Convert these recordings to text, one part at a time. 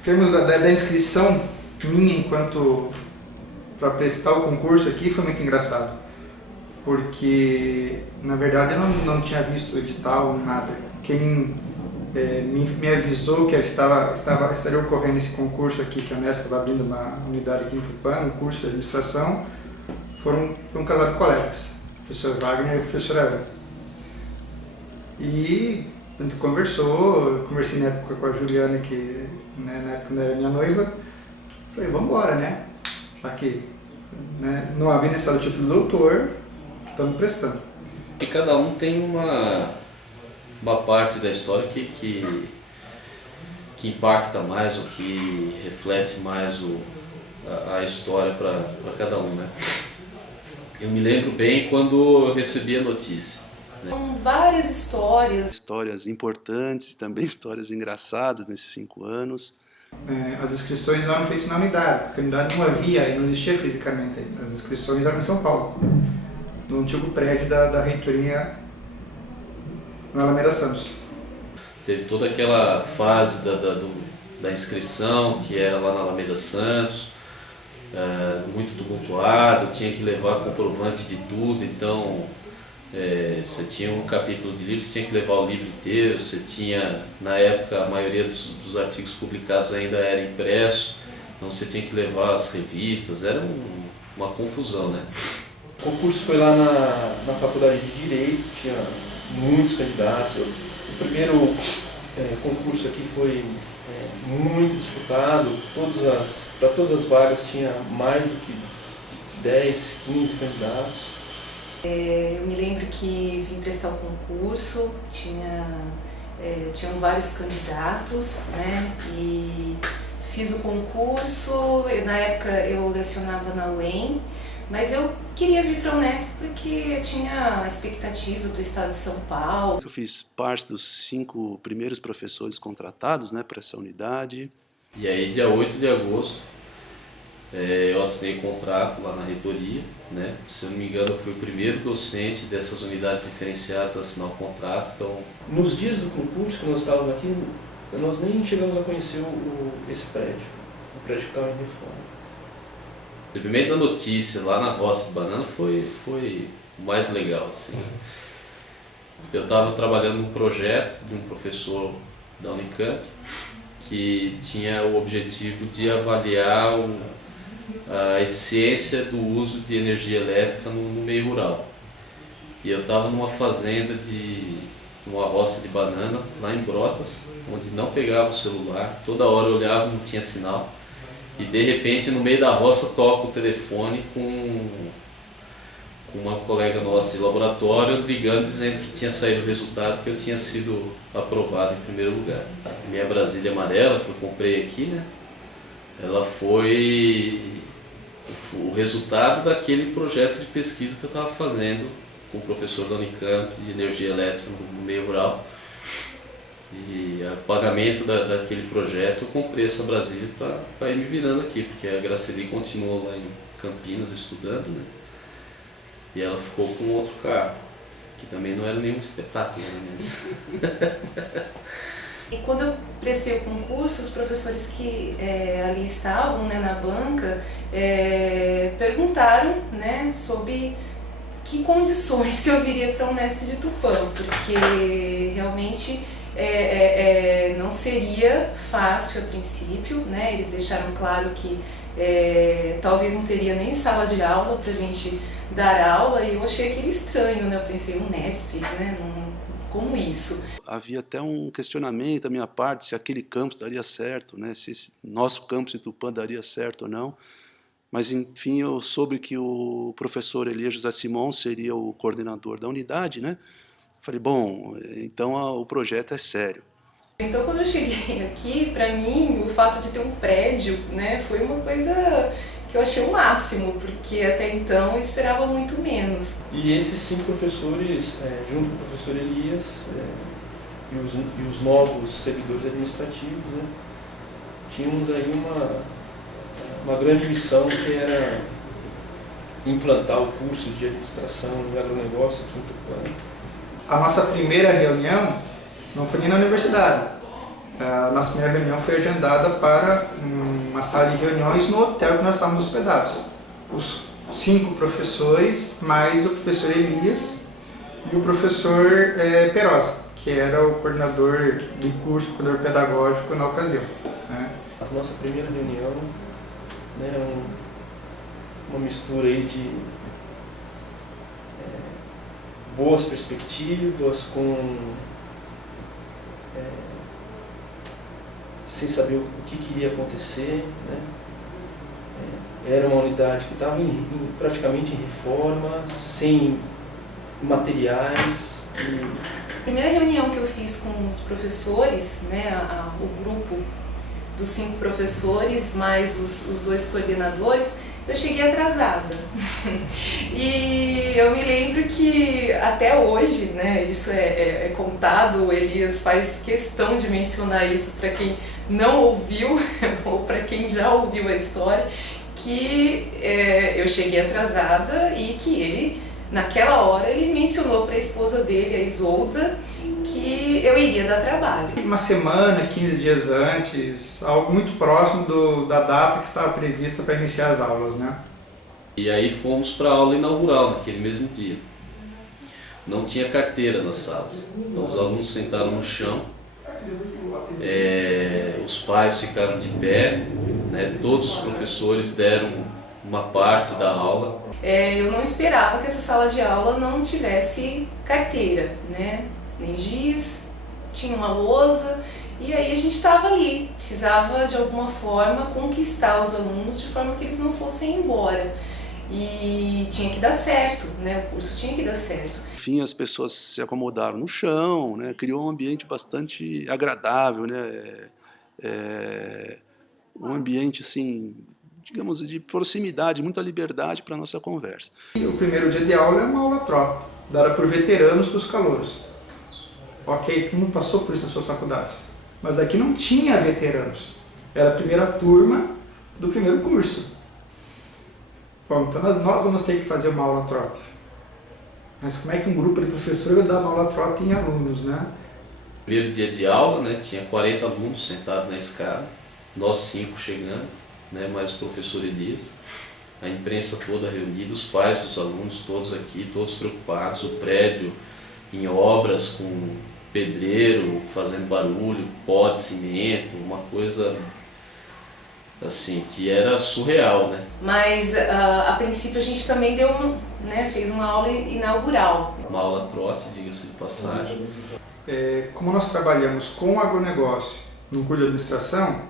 Em termos da inscrição minha enquanto para prestar o concurso aqui, foi muito engraçado. Porque, na verdade, eu não tinha visto o edital, nada. Quem me avisou que estaria ocorrendo esse concurso aqui, que a Unesp estava abrindo uma unidade aqui em Tupã, um curso de administração, foi um casal de colegas, o professor Wagner e a professora Ana. E a gente conversou, eu conversei na época com a Juliana, que na época não era minha noiva, falei, vamos embora, né? Aqui, né? Não havia necessário o título de doutor, estamos prestando. E cada um tem uma parte da história que impacta mais, o que reflete mais a história para cada um, né? Eu me lembro bem quando eu recebi a notícia. São várias histórias. Histórias importantes e também histórias engraçadas nesses 5 anos. As inscrições eram feitas na unidade, porque a unidade não havia e não existia fisicamente ainda. As inscrições eram em São Paulo, no antigo prédio da reitoria na Alameda Santos. Teve toda aquela fase da inscrição, que era lá na Alameda Santos, muito tumultuado, tinha que levar comprovante de tudo, então você tinha um capítulo de livro, você tinha que levar o livro inteiro, você tinha, na época, a maioria dos artigos publicados ainda era impresso, então você tinha que levar as revistas, era uma confusão, né? O concurso foi lá na Faculdade de Direito, tinha muitos candidatos. O primeiro concurso aqui foi muito disputado, para todas as vagas tinha mais do que 10, 15 candidatos. Eu me lembro que vim prestar o concurso, tinham vários candidatos, né? E fiz o concurso, na época eu lecionava na UEM, mas eu queria vir para a Unesp porque eu tinha a expectativa do estado de São Paulo. Eu fiz parte dos 5 primeiros professores contratados, né, para essa unidade. E aí, dia 8 de agosto, eu assinei contrato lá na reitoria, né? Se eu não me engano, eu fui o primeiro docente dessas unidades diferenciadas a assinar o contrato. Então, nos dias do concurso que nós estávamos aqui, nós nem chegamos a conhecer esse prédio, o prédio que estava em reforma. O recebimento da notícia lá na Roça de Banana foi o mais legal, assim. Eu estava trabalhando num projeto de um professor da Unicamp que tinha o objetivo de avaliar a eficiência do uso de energia elétrica no meio rural. E eu estava numa fazenda numa roça de banana, lá em Brotas, onde não pegava o celular, toda hora eu olhava, não tinha sinal. E de repente, no meio da roça, toca o telefone com uma colega nossa de laboratório ligando, dizendo que tinha saído o resultado, que eu tinha sido aprovado em primeiro lugar. Minha Brasília amarela, que eu comprei aqui, né? Ela foi o resultado daquele projeto de pesquisa que eu estava fazendo com o professor da Unicamp de energia elétrica no meio rural. E o pagamento daquele projeto, eu comprei essa Brasília para ir me virando aqui, porque a Graceli continuou lá em Campinas estudando, né? E ela ficou com outro carro, que também não era nenhum espetáculo, né? E quando eu prestei o concurso, os professores que ali estavam, né, na banca perguntaram, né, sobre que condições que eu viria para a Unesp de Tupã, porque realmente não seria fácil a princípio, né? Eles deixaram claro que talvez não teria nem sala de aula para a gente dar aula, e eu achei aquilo estranho, né? Eu pensei, Unesp, né? Como isso? Havia até um questionamento da minha parte se aquele campus daria certo, né? Se esse nosso campus de Tupã daria certo ou não. Mas, enfim, eu soube que o professor Elias José Simon seria o coordenador da unidade, né? Falei, bom, então o projeto é sério. Então, quando eu cheguei aqui, para mim, o fato de ter um prédio, né, foi uma coisa que eu achei o máximo, porque até então eu esperava muito menos. E esses 5 professores, junto com o professor Elias e os novos servidores administrativos, né, tínhamos aí uma grande missão, que era implantar o curso de administração e agronegócio aqui em Tupã. A nossa primeira reunião não foi nem na universidade, A nossa primeira reunião foi agendada para uma sala de reuniões no hotel que nós estávamos hospedados. Os 5 professores, mais o professor Elias e o professor Perosa, que era o coordenador do curso, coordenador pedagógico na ocasião. Né? A nossa primeira reunião, né, uma mistura aí de boas perspectivas, sem saber o que iria acontecer, né? Era uma unidade que estava praticamente em reforma, sem materiais. A primeira reunião que eu fiz com os professores, né, o grupo dos 5 professores, mais os 2 coordenadores, eu cheguei atrasada. E eu me lembro que até hoje, né, isso é contado, o Elias faz questão de mencionar isso para quem não ouviu ou para quem já ouviu a história, que eu cheguei atrasada e que ele, naquela hora, ele mencionou para a esposa dele, a Isolda, que eu iria dar trabalho. Uma semana, 15 dias antes, algo muito próximo da data que estava prevista para iniciar as aulas, né? E aí fomos para a aula inaugural naquele mesmo dia. Não tinha carteira nas salas, então os alunos sentaram no chão, os pais ficaram de pé, né? Todos os professores deram uma parte da aula. Eu não esperava que essa sala de aula não tivesse carteira, né? Nem giz, tinha uma lousa, e aí a gente estava ali, precisava de alguma forma conquistar os alunos de forma que eles não fossem embora. E tinha que dar certo, né? O curso tinha que dar certo. Enfim, as pessoas se acomodaram no chão, né? Criou um ambiente bastante agradável, né? Um ambiente, assim, digamos, de proximidade, muita liberdade para a nossa conversa. O primeiro dia de aula é uma aula troca, dada por veteranos para os calouros. Ok, todo mundo passou por isso nas suas faculdades, mas aqui não tinha veteranos, era a primeira turma do primeiro curso. Bom, então nós vamos ter que fazer uma aula trota. Mas como é que um grupo de professores vai dar uma aula trota em alunos, né? Primeiro dia de aula, né, tinha 40 alunos sentados na escada, nós 5 chegando, né, mais o professor Elias, a imprensa toda reunida, os pais dos alunos todos aqui, todos preocupados, o prédio em obras com pedreiro fazendo barulho, pó de cimento, uma coisa assim que era surreal, né? Mas a princípio a gente também fez uma aula inaugural. Uma aula trote, diga-se de passagem. Como nós trabalhamos com agronegócio no curso de administração,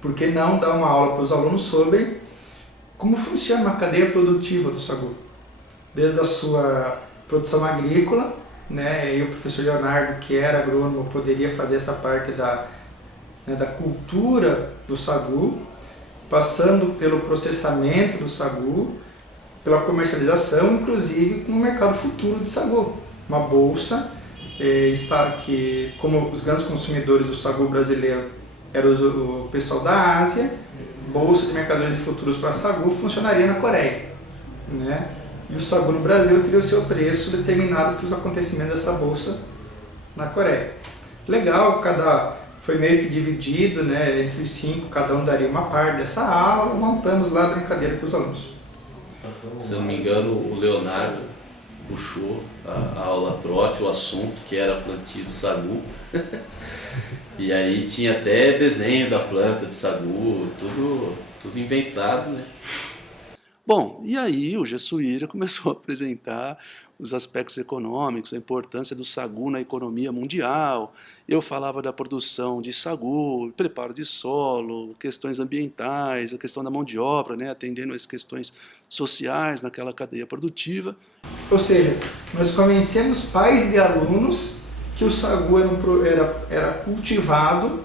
por que não dar uma aula para os alunos sobre como funciona uma cadeia produtiva do sagu? Desde a sua produção agrícola, né, e o professor Leonardo, que era agrônomo, poderia fazer essa parte da cultura do sagu, passando pelo processamento do sagu, pela comercialização, inclusive no mercado futuro de sagu. Uma bolsa, que como os grandes consumidores do sagu brasileiro eram o pessoal da Ásia, bolsa de mercadores e futuros para sagu funcionaria na Coreia, né? E o sagu no Brasil teria o seu preço determinado pelos acontecimentos dessa bolsa na Coreia. Legal, foi meio que dividido, né, entre os 5, cada um daria uma parte dessa aula, montamos lá a brincadeira com os alunos. Se eu não me engano, o Leonardo puxou a aula trote, o assunto que era plantio de sagu. E aí tinha até desenho da planta de sagu, tudo inventado, né? Bom, e aí o Gessuíra começou a apresentar os aspectos econômicos, a importância do sagu na economia mundial. Eu falava da produção de sagu, preparo de solo, questões ambientais, a questão da mão de obra, né, atendendo às questões sociais naquela cadeia produtiva. Ou seja, nós convencemos pais de alunos que o sagu era cultivado,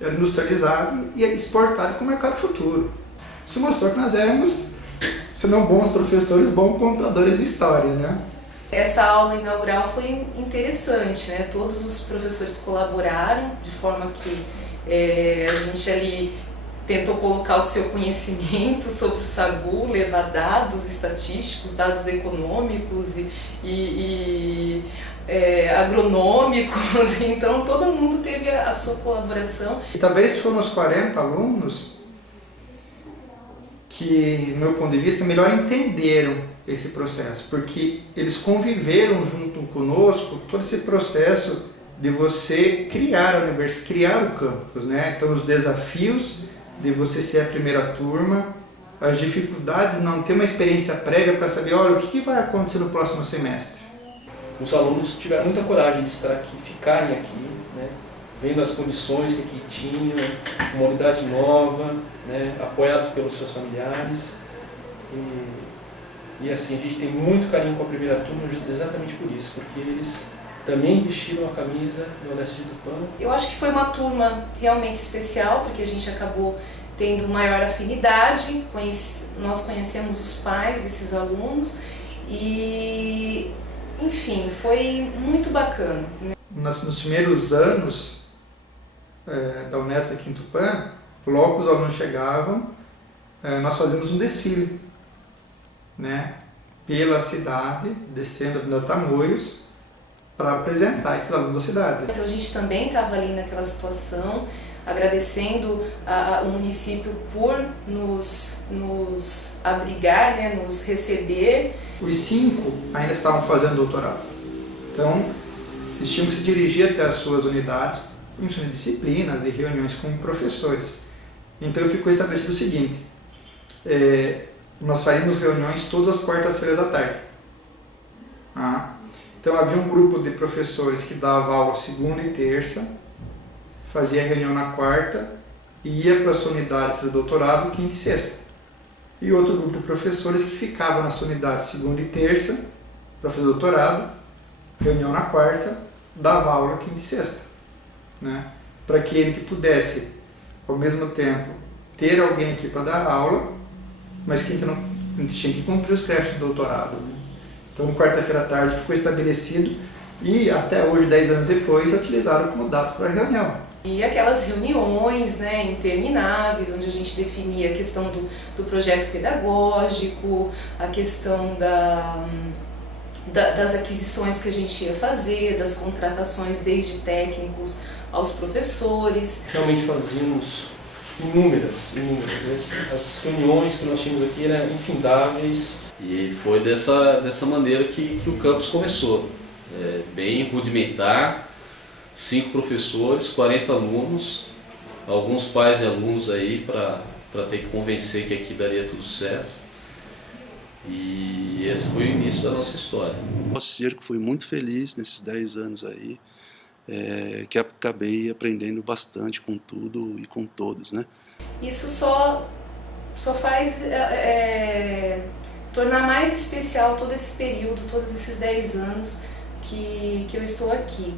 era industrializado e exportado para o mercado futuro. Isso mostrou que nós éramos, se não bons professores, bons contadores de história, né? Essa aula inaugural foi interessante, né? Todos os professores colaboraram de forma que a gente ali tentou colocar o seu conhecimento sobre o sagu, levar dados estatísticos, dados econômicos e agronômicos, então todo mundo teve a sua colaboração. E talvez foram os 40 alunos que, do meu ponto de vista, melhor entenderam esse processo, porque eles conviveram junto conosco todo esse processo de você criar a universidade, criar o campus, né? Então os desafios de você ser a primeira turma, as dificuldades de não ter uma experiência prévia para saber, olha, o que vai acontecer no próximo semestre. Os alunos tiveram muita coragem de estar aqui, ficarem aqui, né? Vendo as condições que aqui tinham, uma unidade nova, né? Apoiados pelos seus familiares. E assim, a gente tem muito carinho com a primeira turma exatamente por isso, porque eles também vestiram a camisa da Unesp de Tupã. Eu acho que foi uma turma realmente especial, porque a gente acabou tendo maior afinidade, nós conhecemos os pais desses alunos e, enfim, foi muito bacana. Nos primeiros anos da Unesp aqui em Tupã, logo que os alunos chegavam, nós fazíamos um desfile, né, pela cidade, descendo a Avenida Tamoios, para apresentar esses alunos da cidade. Então a gente também estava ali naquela situação, agradecendo o município por nos abrigar, né, nos receber. Os 5 ainda estavam fazendo doutorado, então eles tinham que se dirigir até as suas unidades, em disciplinas e reuniões com professores. Então ficou estabelecido o seguinte, nós faríamos reuniões todas as quartas-feiras à tarde. Então havia um grupo de professores que dava aula segunda e terça, fazia reunião na quarta, e ia para a sua unidade fazer doutorado quinta e sexta. E outro grupo de professores que ficava na sua unidade segunda e terça para fazer doutorado, reunião na quarta, dava aula quinta e sexta, né? Para que a gente pudesse, ao mesmo tempo, ter alguém aqui para dar aula, mas que a gente tinha que cumprir os créditos do doutorado, né? Então, quarta-feira à tarde ficou estabelecido e até hoje, 10 anos depois, é utilizado como data para a reunião. E aquelas reuniões, né, intermináveis, onde a gente definia a questão do projeto pedagógico, a questão das aquisições que a gente ia fazer, das contratações desde técnicos aos professores. Realmente fazíamos inúmeras. As reuniões que nós tínhamos aqui eram infindáveis. E foi dessa maneira que o campus começou. Bem rudimentar, 5 professores, 40 alunos, alguns pais e alunos aí para ter que convencer que aqui daria tudo certo. E esse foi o início da nossa história. Posso dizer que fui muito feliz nesses 10 anos aí, que acabei aprendendo bastante com tudo e com todos, né? Isso só faz tornar mais especial todo esse período, todos esses 10 anos que eu estou aqui.